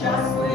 just